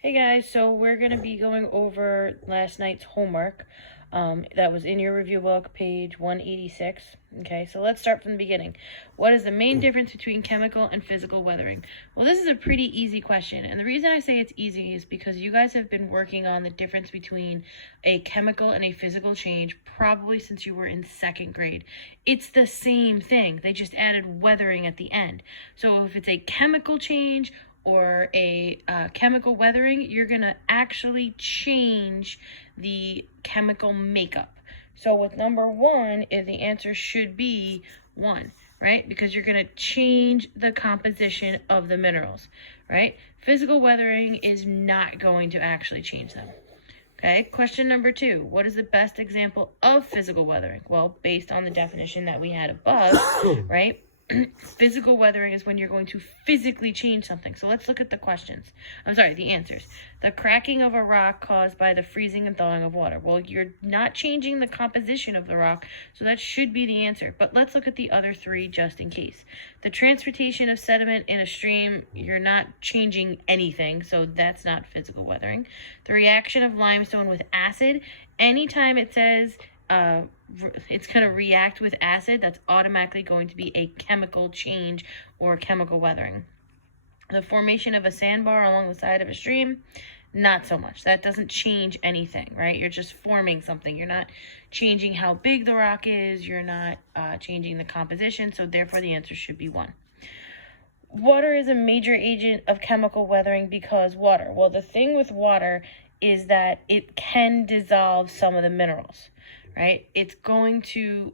Hey guys, so we're going to be going over last night's homework. That was in your review book, page 186. Okay, so let's start from the beginning. What is the main difference between chemical and physical weathering? Well, this is a pretty easy question, and the reason I say it's easy is because you guys have been working on the difference between a chemical and a physical change probably since you were in second grade. It's the same thing, they just added weathering at the end. So if it's a chemical change or a chemical weathering, you're going to actually change the chemical makeup. So with number one, the answer should be 1, right? Because you're going to change the composition of the minerals, right? Physical weathering is not going to actually change them. Okay, question number 2. What is the best example of physical weathering? Well, based on the definition that we had above, right? Physical weathering is when you're going to physically change something. So let's look at the the answers. The cracking of a rock caused by the freezing and thawing of water. Well, you're not changing the composition of the rock, so that should be the answer. But let's look at the other 3 just in case. The transportation of sediment in a stream, you're not changing anything, so that's not physical weathering. The reaction of limestone with acid, anytime it says it's going to react with acid, that's automatically going to be a chemical change or chemical weathering. The formation of a sandbar along the side of a stream, not so much. That doesn't change anything, right? You're just forming something. You're not changing how big the rock is. You're not changing the composition, so therefore the answer should be 1. Water is a major agent of chemical weathering because water. Well, the thing with water is that it can dissolve some of the minerals, right? It's going to,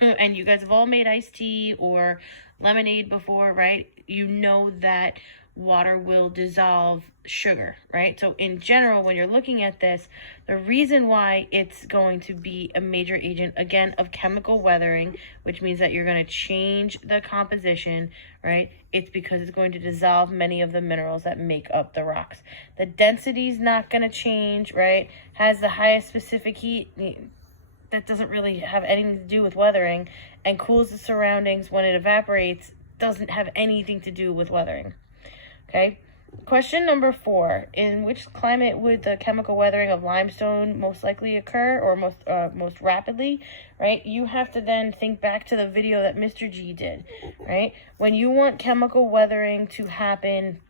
and you guys have all made iced tea or lemonade before, right? You know that water will dissolve sugar, right? So in general, when you're looking at this, the reason why it's going to be a major agent, again, of chemical weathering, which means that you're going to change the composition, right? It's because it's going to dissolve many of the minerals that make up the rocks. The density is not going to change, right? Has the highest specific heat. That doesn't really have anything to do with weathering, and cools the surroundings when it evaporates, doesn't have anything to do with weathering. Okay, question number 4. In which climate would the chemical weathering of limestone most likely occur, or most rapidly, right? You have to then think back to the video that Mr. G did, right? When you want chemical weathering to happen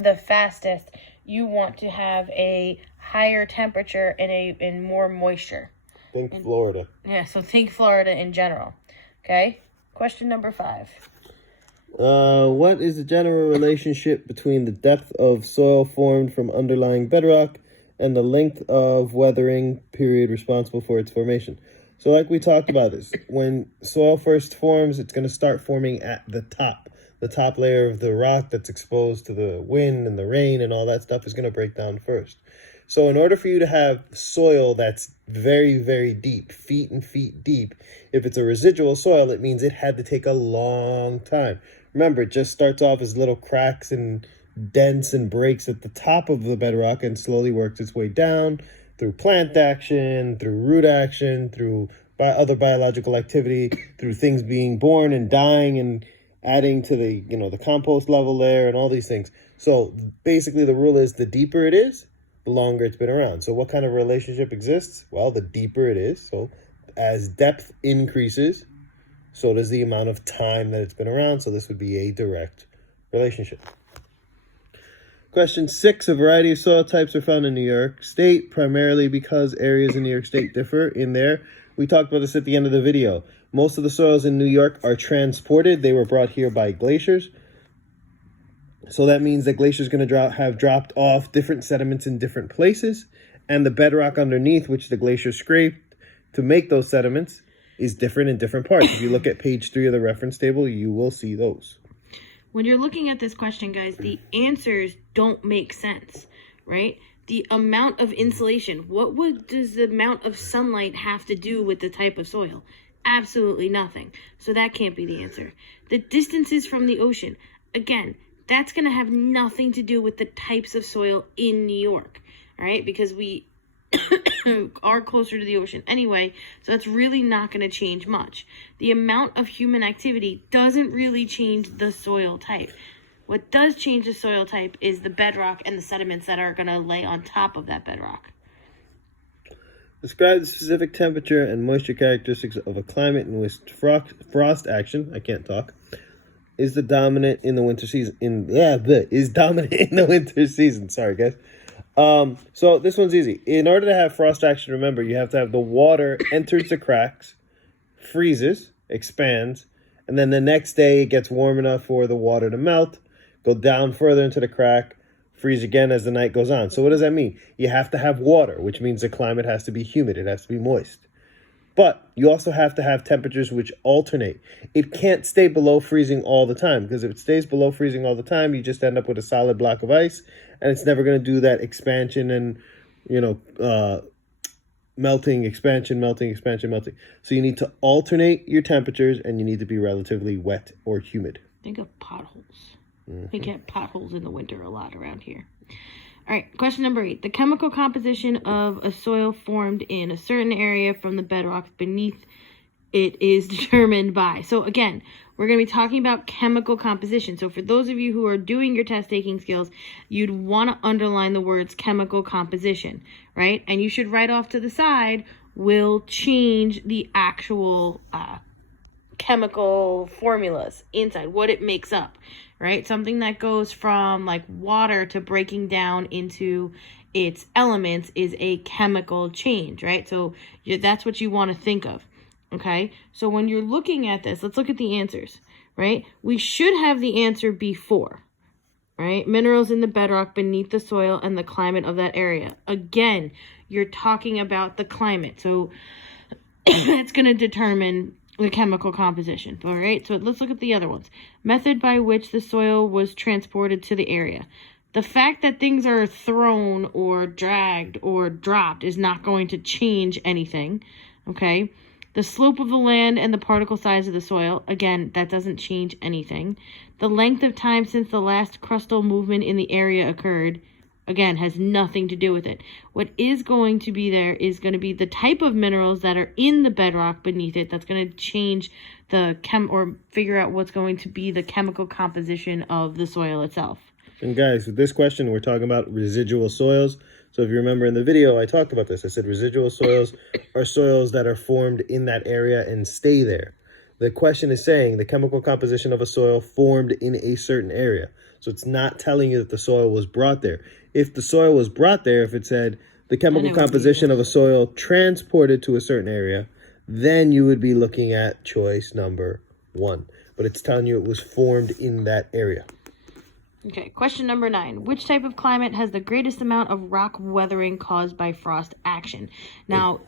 the fastest, you want to have a higher temperature and more moisture. Think Florida. Yeah, so think Florida in general. Okay, question number 5. What is the general relationship between the depth of soil formed from underlying bedrock and the length of weathering period responsible for its formation? So like we talked about this, when soil first forms, it's going to start forming at the top layer of the rock that's exposed to the wind and the rain and all that stuff is going to break down first. So in order for you to have soil that's very, very deep, feet and feet deep, if it's a residual soil, it means it had to take a long time. Remember, it just starts off as little cracks and dents and breaks at the top of the bedrock and slowly works its way down through plant action, through root action, through other biological activity, through things being born and dying and adding to the compost level there and all these things. So basically the rule is the deeper it is, the longer it's been around. So what kind of relationship exists? Well, the deeper it is. So as depth increases, so does the amount of time that it's been around. So this would be a direct relationship. Question 6, a variety of soil types are found in New York State, primarily because areas in New York State differ in there. We talked about this at the end of the video. Most of the soils in New York are transported. They were brought here by glaciers. So that means that glaciers are going to have dropped off different sediments in different places. And the bedrock underneath, which the glacier scraped to make those sediments, is different in different parts. If you look at page 3 of the reference table, you will see those. When you're looking at this question, guys, the answers don't make sense, right? The amount of insulation, does the amount of sunlight have to do with the type of soil? Absolutely nothing. So that can't be the answer. The distances from the ocean, again, that's going to have nothing to do with the types of soil in New York, all right? Because we are closer to the ocean anyway, so that's really not going to change much. The amount of human activity doesn't really change the soil type. What does change the soil type is the bedrock and the sediments that are going to lay on top of that bedrock. Describe the specific temperature and moisture characteristics of a climate in which frost action, I can't talk, is dominant in the winter season. Is dominant in the winter season. Sorry, guys. So this one's easy. In order to have frost action, remember, you have to have the water enters the cracks, freezes, expands, and then the next day it gets warm enough for the water to melt, go down further into the crack, freeze again as the night goes on. So what does that mean? You have to have water, which means the climate has to be humid. It has to be moist. But you also have to have temperatures which alternate. It can't stay below freezing all the time, because if it stays below freezing all the time, you just end up with a solid block of ice, and it's never going to do that expansion and, melting, expansion, melting, expansion, melting. So you need to alternate your temperatures, and you need to be relatively wet or humid. Think of potholes. We get potholes in the winter a lot around here. All right, question number 8. The chemical composition of a soil formed in a certain area from the bedrock beneath it is determined by. So again, we're going to be talking about chemical composition. So for those of you who are doing your test taking skills, you'd want to underline the words chemical composition, right? And you should write off to the side, will change the actual chemical formulas inside, what it makes up, right? Something that goes from like water to breaking down into its elements is a chemical change, right? So that's what you want to think of, okay? So when you're looking at this, let's look at the answers, right? We should have the answer before, right? Minerals in the bedrock beneath the soil and the climate of that area. Again, you're talking about the climate. So it's going to determine the chemical composition. All right, so let's look at the other ones. Method by which the soil was transported to the area. The fact that things are thrown or dragged or dropped is not going to change anything, okay? The slope of the land and the particle size of the soil, again, that doesn't change anything. The length of time since the last crustal movement in the area occurred, again, has nothing to do with it. What is going to be there is going to be the type of minerals that are in the bedrock beneath it. That's going to change the or figure out what's going to be the chemical composition of the soil itself. And guys, with this question, we're talking about residual soils. So if you remember in the video, I talked about this. I said residual soils are soils that are formed in that area and stay there. The question is saying the chemical composition of a soil formed in a certain area. So it's not telling you that the soil was brought there. If the soil was brought there, if it said the chemical composition of a soil transported to a certain area, then you would be looking at choice number 1. But it's telling you it was formed in that area. Okay, question number 9. Which type of climate has the greatest amount of rock weathering caused by frost action? Now,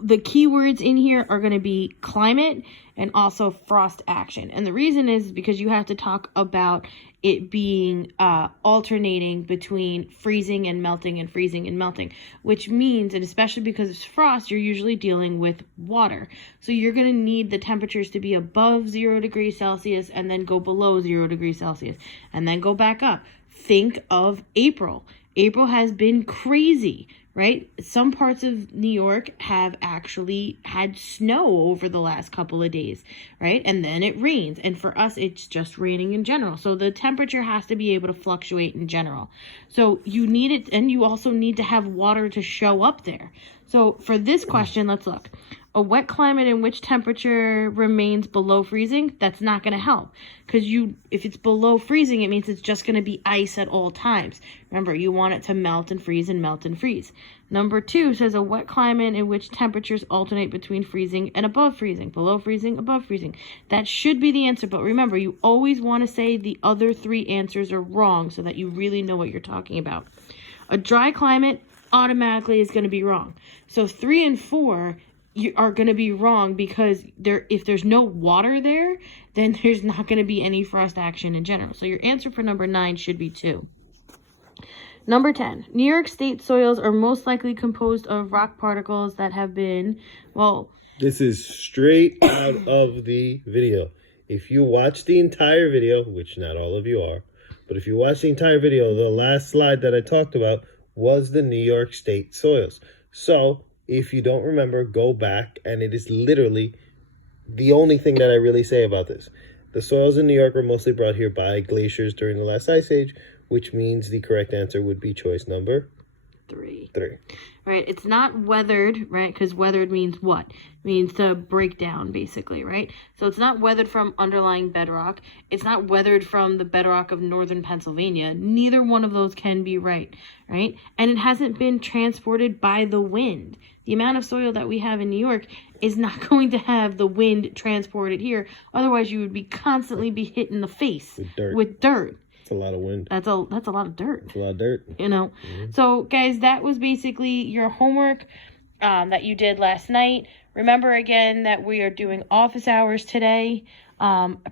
the keywords in here are going to be climate and also frost action. And the reason is because you have to talk about it being alternating between freezing and melting and freezing and melting, which means, and especially because it's frost, you're usually dealing with water. So you're going to need the temperatures to be above 0 degrees Celsius and then go below 0 degrees Celsius and then go back up. Think of April. April has been crazy, right? Some parts of New York have actually had snow over the last couple of days, right? And then it rains. And for us, it's just raining in general. So the temperature has to be able to fluctuate in general. So you need it, and you also need to have water to show up there. So for this question, let's look. A wet climate in which temperature remains below freezing, that's not going to help. Because if it's below freezing, it means it's just going to be ice at all times. Remember, you want it to melt and freeze and melt and freeze. Number 2 says a wet climate in which temperatures alternate between freezing and above freezing, below freezing, above freezing. That should be the answer, but remember, you always want to say the other 3 answers are wrong so that you really know what you're talking about. A dry climate automatically is going to be wrong. So 3 and 4 you are going to be wrong because if there's no water there, then there's not going to be any frost action in general. So your answer for number 9 should be 2. Number 10, New York State soils are most likely composed of rock particles that have been, This is straight out of the video. If you watch the entire video, which not all of you are, but if you watch the entire video, the last slide that I talked about was the New York State soils. So if you don't remember, go back, and it is literally the only thing that I really say about this. The soils in New York were mostly brought here by glaciers during the last ice age, which means the correct answer would be choice number 3. 3. Right, it's not weathered, right? Because weathered means what? It means to break down, basically, right? So it's not weathered from underlying bedrock. It's not weathered from the bedrock of northern Pennsylvania. Neither one of those can be right? And it hasn't been transported by the wind. The amount of soil that we have in New York is not going to have the wind transported here. Otherwise, you would be constantly be hit in the face with dirt. It's a lot of wind. That's a lot of dirt. It's a lot of dirt. You know. Mm-hmm. So, guys, that was basically your homework that you did last night. Remember, again, that we are doing office hours today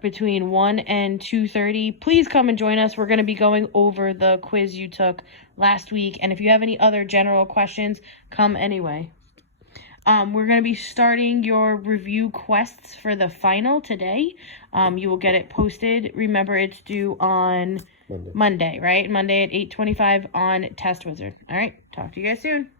between 1 and 2:30. Please come and join us. We're going to be going over the quiz you took last week. And if you have any other general questions, come anyway. We're going to be starting your review quests for the final today. You will get it posted. Remember, it's due on Monday, right? Monday at 8:25 on Test Wizard. All right. Talk to you guys soon.